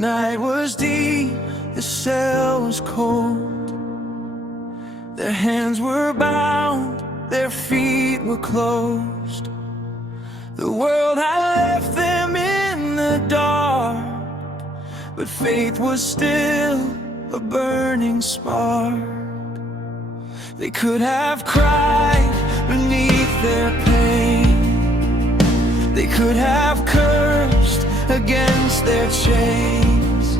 night was deep, the cell was cold. Their hands were bound, their feet were closed. The world had left them in the dark, but faith was still a burning spark. They could have cried beneath their pain, they could have cursed against their chains.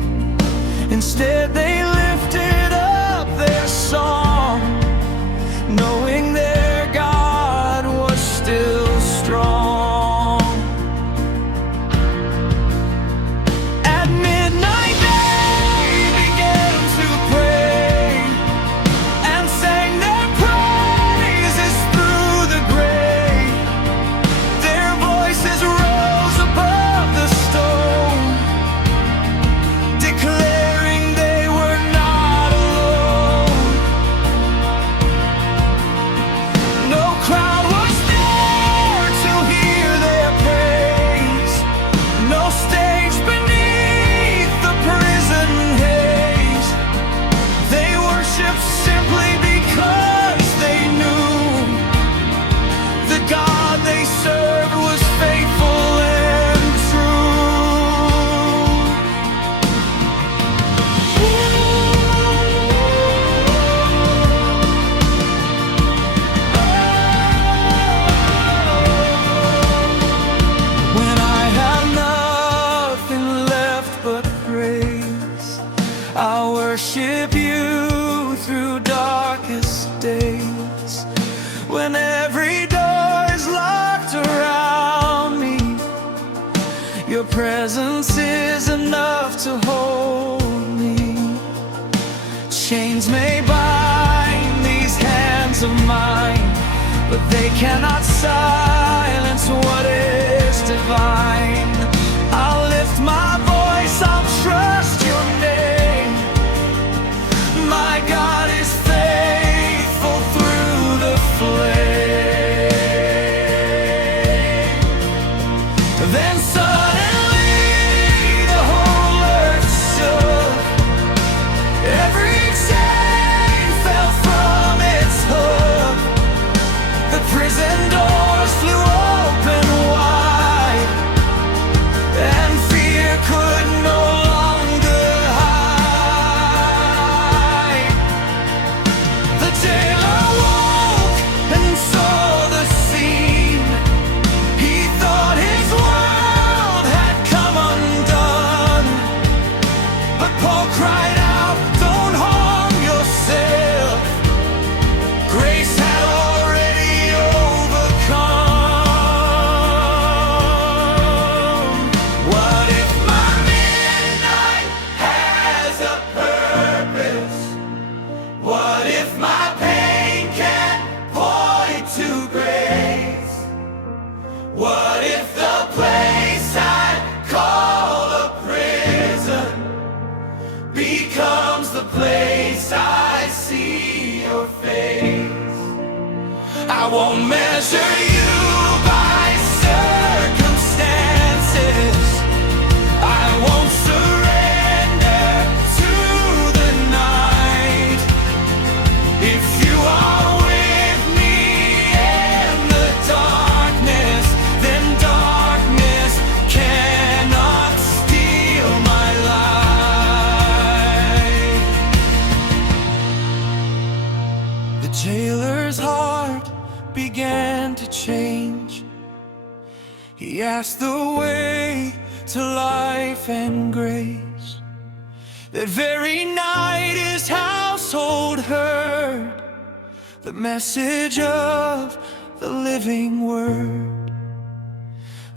Instead they lifted up their song, knowing their God was still strong. At midnight they began to pray and sang their praises through the grave. Their voices rose above the stone, declaring they were not alone. No crowd was there to hear their praise, no stage beneath the prison haze. They worshiped simply because they knew the God they served was faithful and true. When I have nothing left but praise, I'll worship you through darkest days. When every door is locked around me, your presence is enough to hold me. Chains may bind these hands of mine, but they cannot silence what is divine. I'll lift my voice, I'll trust your name. My God is faithful through the flame. Then suddenly the whole earth shook. Every chain fell from its hook. The prison doors flew open wide, and fear could no longer hide. The jailer woke and saw the scene. He thought his world had come undone, but Paul cried out, "Don't harm yourself. Grace had already overcome." What if my midnight has a purpose? What if my pain can point to grace? What if the place I'd call a prison becomes the place I see your face? I won't measure you by circumstances. I won't surrender to the night. If you are with me in the darkness, then darkness cannot steal my light. The jailer's heart began to change. He asked the way to life and grace. That very night his household heard the message of the living word.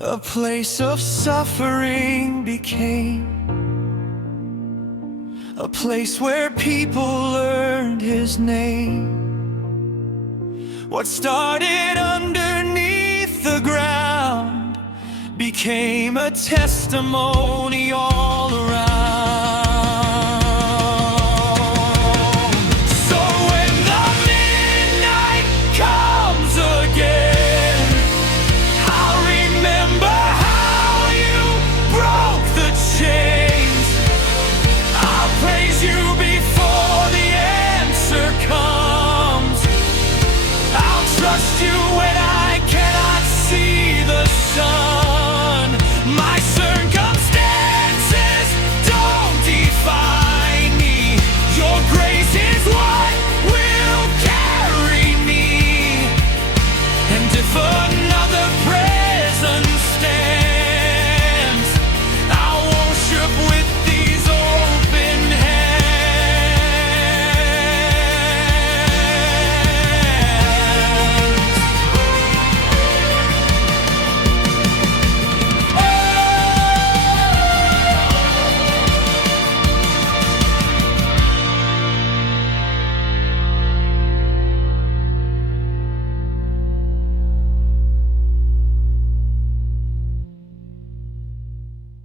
A place of suffering became a place where people learned his name. What started underneath the ground became a testimony all around. So when the midnight comes again, I'll remember how you broke the chains. you